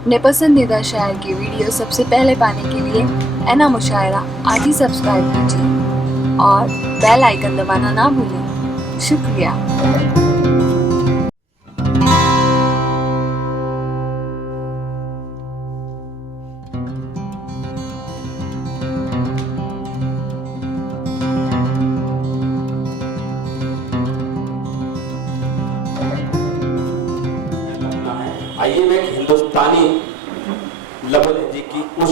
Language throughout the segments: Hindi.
अपने पसंदीदा शायर की वीडियो सबसे पहले पाने के लिए एना मुशायरा आज ही सब्सक्राइब कीजिए और बेल आइकन दबाना ना भूलें। शुक्रिया। आइए मैं एक हिंदुस्तानी लबो लहजे की उस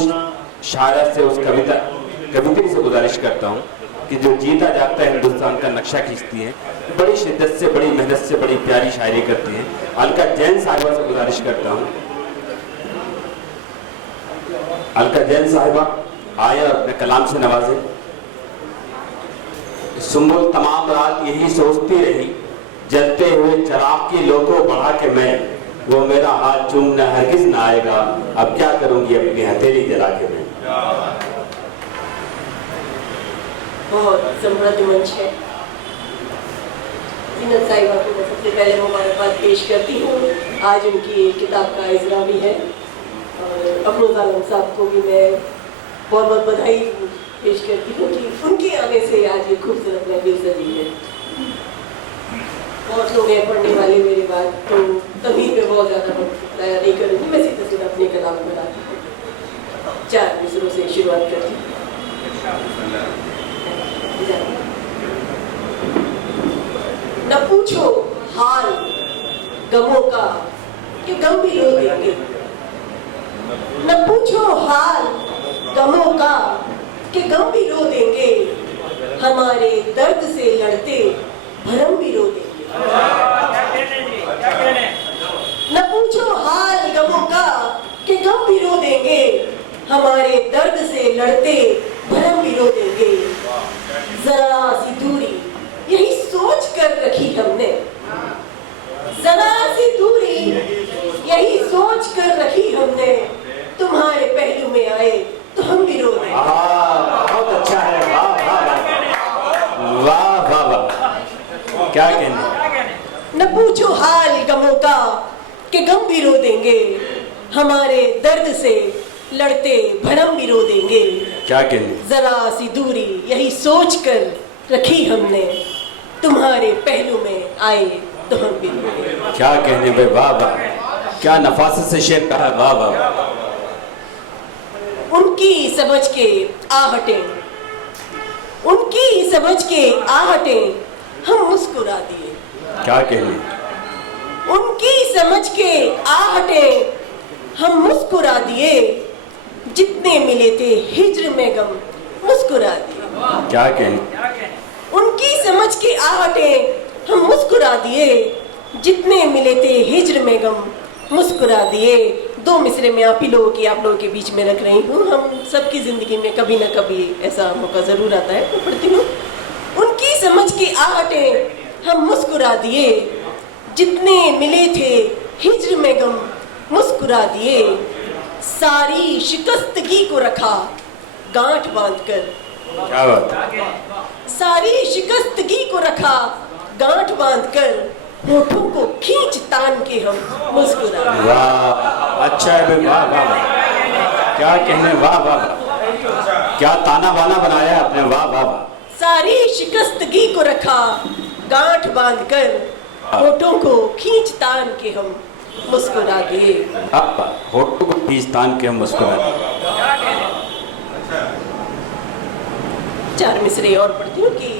शायरा से उस कवित्री से गुजारिश करता हूँ कि जो जीता जागता है हिंदुस्तान का नक्शा खींचती है, बड़ी शिद्दत से, बड़ी मेहनत से, बड़ी प्यारी शायरी करती हैं। अलका जैन साहिबा से गुजारिश करता हूँ, अलका जैन साहिबा आए और अपने कलाम से नवाजे। सुम्बुल तमाम रात यही सोचती रही, जलते हुए चराग की लो को बढ़ा के मैं, वो मेरा हाथ चूमना हरगिज ना आएगा, अब क्या करूंगी अपनी हथेली जला के मैं। बहुत समृद्ध मंच है। जीनत साहिबा को मैं सबसे पहले मुबारकबाद पेश करती हूँ। आज उनकी किताब का इजरा भी है और अफरोज आलम साहब को भी मैं बहुत बहुत बधाई पेश करती हूँ कि उनके आने से आज ये खूबसूरत महफिल सजी है। बहुत लोग हैं पढ़ने वाले मेरी बात, तो तभी पे बहुत ज़्यादा बताया नहीं करूँगी, मैं सीधे सीधे अपने कलाम बनाती हूँ। 4 मिसरों से शुरुआत करती हूँ। न पूछो हाल गमों का कि गम भी रो देंगे, न पूछो हाल गमों का कि गम भी रो देंगे, हमारे दर्द से लड़ते भरम भी रो देंगे। न पूछो हाल गमों का कि गम भी रो देंगे, हमारे दर्द से लड़ते भरम भी रो देंगे। जरा सी दूरी यही सोच कर रखी हमने, जरा सी दूरी यही सोच कर रखी हमने, तुम्हारे पहलू में आए तो हम भी रो देंगे। बहुत अच्छा है, वाह वाह वाह वाह, क्या कहने। न पूछो हाल गमों का कि गम भी रो देंगे, हमारे दर्द से लड़ते भरम भी रो देंगे। क्या कहने। जरा सी दूरी यही सोच कर रखी हमने, तुम्हारे पहलू में आए तो हम भी रो देंगे। क्या कहने भाई, वाह वाह, क्या नफासत से शेर कहा, वाह वाह। उनकी समझ के आहटें, उनकी समझ के आहटें हम मुस्कुरा दिए। क्या कहने। उनकी समझ के आहटें हम मुस्कुरा दिए, जितने मिले थे हिज्र में गम मुस्कुरा दिए। क्या कहने। उनकी समझ के आहटें हम मुस्कुरा दिए, जितने मिले थे हिज्र में गम मुस्कुरा दिए। 2 मिसरे में आप ही लोगों की, आप लोगों के बीच में रख रही हूँ। हम सबकी जिंदगी में कभी ना कभी ऐसा मौका जरूर आता है, तो पढ़ती हूँ। उनकी समझ के आहटें हम मुस्कुरा दिए, जितने मिले थे हिज्र में गम मुस्कुरा दिए। सारी शिकस्तगी को रखा गांठ बांधकर, क्या बात। सारी शिकस्तगी को रखा गांठ बांधकर, होठों को खींच तान के हम मुस्कुरा दिए। वाह, अच्छा है भाई, वाह वाह वाह, क्या कहने, वाह वाह वाह, क्या ताना बाना बनाया आपने, वाह वाह वाह। सारी शिकस्तगी को रखा गांठ बांधकर, होठों को खींच तान के हम मुस्कुरा दिए। होठों को खींच तान के हम मुस्कुरा दिए। 4 मिसरे और पढ़ती हूँ कि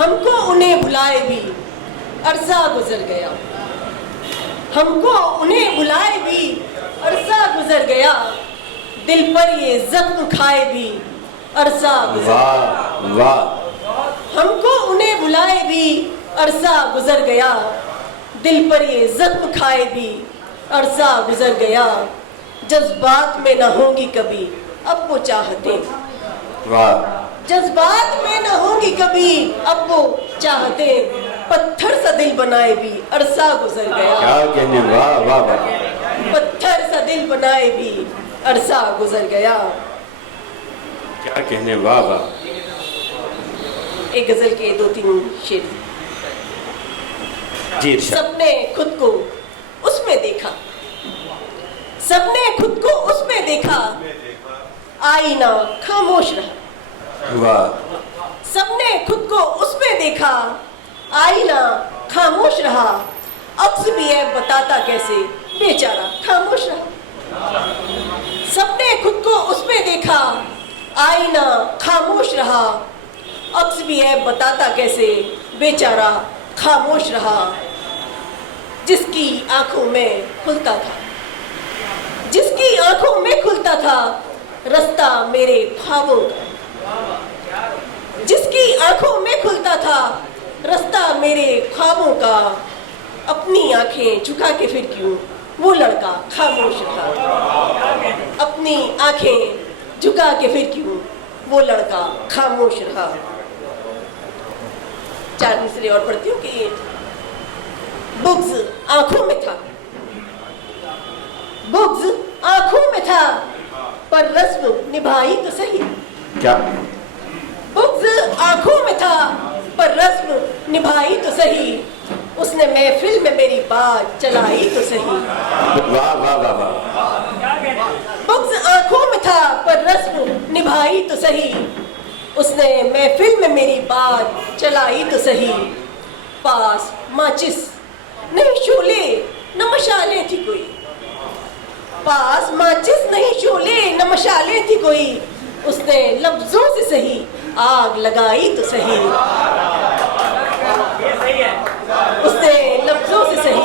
हमको उन्हें भुलाए भी अरसा गुजर गया, हमको उन्हें भुलाए भी अरसा गुजर गया, दिल पर ये जख्म खाए भी अरसा गुजर गया। वाह वाह। हमको उन्हें भुलाए भी अरसा गुजर गया, दिल पर ये जख्म खाए भी अरसा गुजर गया। जज्बात में न होंगी कभी अब वो चाहते, वाह। जज्बात में न होंगी कभी अब वो चाहते, पत्थर सा दिल बनाए भी अरसा गुजर गया। क्या कहने, वाह वाह वाह। पत्थर सा दिल बनाए भी अरसा गुजर गया। क्या कहने, वाह वाह। एक गजल के 2-3 शेर। जी। सबने खुद को उसमें देखा, सबने खुद को उसमें देखा, आईना खामोश रहा। वाह। सबने खुद को उसमें देखा, आईना खामोश रहा। अक्स भी है बताता कैसे, बेचारा खामोश रहा। सबने खुद को उसमें देखा, आईना खामोश रहा। अक्स भी है बताता कैसे, बेचारा खामोश रहा। जिसकी आंखों में खुलता था, जिसकी आंखों में खुलता था रास्ता मेरे ख्वाबों का, जिसकी आंखों में खुलता था रास्ता मेरे ख्वाबों का। अपनी आंखें झुका के फिर क्यों वो लड़का खामोश रहा, अपनी आंखें झुका के फिर क्यों वो लड़का खामोश रहा। 4 मिसरे और पढ़ती हूँ कि बुग्ज आंखों में था, बुग्ज आंखों में था, पर रस्म निभाई तो सही। क्या? बुग्ज आंखों में था, पर रस्म निभाई तो सही। उसने महफिल में मेरी बात चलाई तो सही। वाह वाह वाह वाह। बुग्ज आंखों में था, पर रस्म निभाई तो सही। उसने महफिल में मेरी बात चलाई तो सही। पास माचिस नहीं शोले न मशाले थी कोई, पास माचिस नहीं शोले न मशाले थी कोई। उसने लफ्जों से सही आग लगाई तो सही, उसने लफ्जों से सही।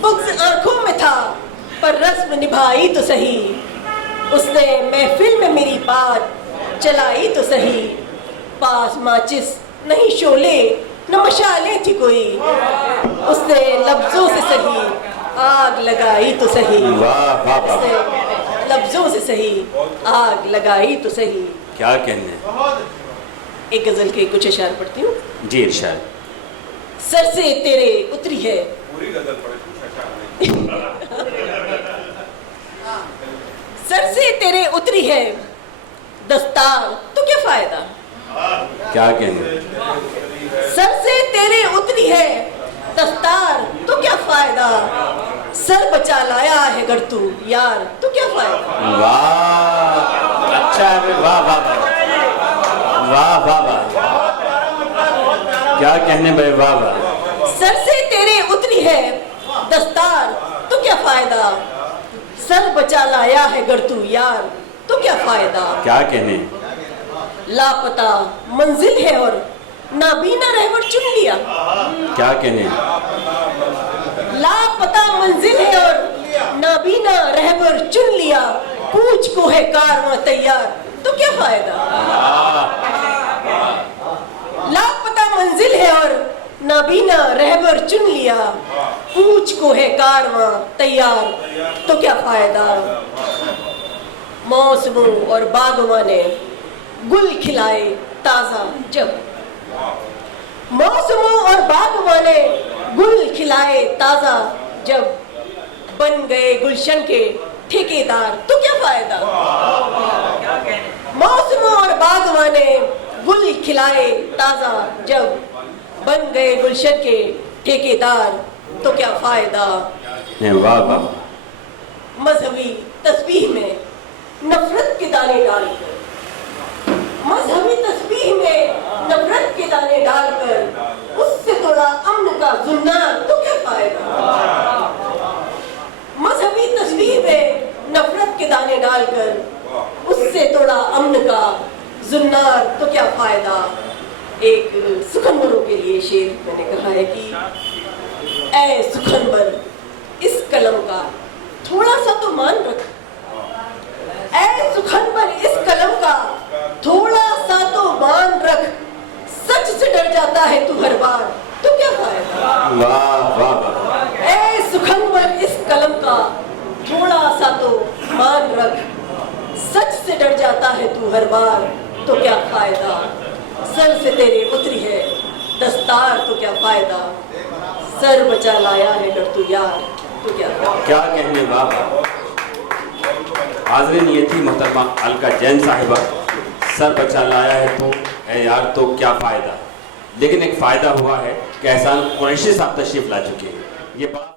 बुग्ज आंखों में था, पर रस्म निभाई तो सही। उसने महफिल में मेरी बात चलाई तो सही। पास माचिस नहीं शोले न मशाले थी कोई। उसने लफ्जों से सही आग लगाई तो सही। वाह वाह वाह। उसने लफ्जों से सही आग लगाई तो सही। क्या कहने। एक गजल के कुछ अशार पढ़ती हूँ। जी इरशाद। सर से तेरे उतरी है, पूरी गजल पढ़े, सर से तेरे उतरी है दस्तार तो क्या फायदा। क्या कहने। सर से तेरे उतरी है दस्तार तो क्या फायदा। सर बचा लाया है अगर तू यार तो क्या फायदा। वाह अच्छा है। वाह वाह वाह वाह वाह। क्या कहने भाई। वाह वाह। सर से तेरे उतरी है दस्तार तो क्या फायदा। सर बचा लाया है अगर तू यार तो क्या फायदा। क्या कहने। लापता मंजिल है और नाबीना रहबर चुन लिया। क्या कहने। लापता मंजिल है और नाबीना रहबर चुन लिया। कूच को है कारवां तैयार तो क्या फायदा। लापता मंजिल है और नाबीना रहबर चुन लिया। कूच को है कारवां तैयार तो क्या फायदा। मौसमों और बागवां ने गुल खिलाए ताजा जब, मौसमों और बागवां ने गुल खिलाए ताजा जब। बन गए गुलशन के ठेकेदार तो क्या फायदा। मौसमों और बागवां ने गुल खिलाए ताजा जब। बन गए गुलशन के ठेकेदार तो क्या फायदा। वाह वाह। मजहबी तस्बीह में नफरत के दाने डालकर, मजहबी तस्बीह में नफरत के दाने डालकर उससे थोड़ा अमन का जुन्नार तो क्या फायदा। मजहबी तस्बीह में नफरत के दाने डालकर उससे थोड़ा अमन का जुन्नार तो क्या फायदा। एक सुखनवरों के लिए शेर मैंने कहा है कि ऐ सुखनवर इस कलम का थोड़ा सा तो मान रख। ऐ सुखनवर इस कलम का थोड़ा सा तो मान रख। सच से डर जाता है तू हर बार तो क्या फायदा। वाह वाह वाह। ऐ सुखनवर इस कलम का थोड़ा सा तो मान रख। सच से डर जाता है तू हर बार तो क्या फायदा। सर से तेरे उतरी है दस्तार तो क्या फायदा। सर बचा लाया है अगर तू यार तो क्या फायदा। क्या कहने। वाह। हाज़रीन ये थी मोहतरमा अलका जैन साहिबा। सर बचा लाया है तो है यार तो क्या फ़ायदा। लेकिन एक फ़ायदा हुआ है कि एहसान कुरैशी साहब तशरीफ़ ला चुके हैं। ये बड़ा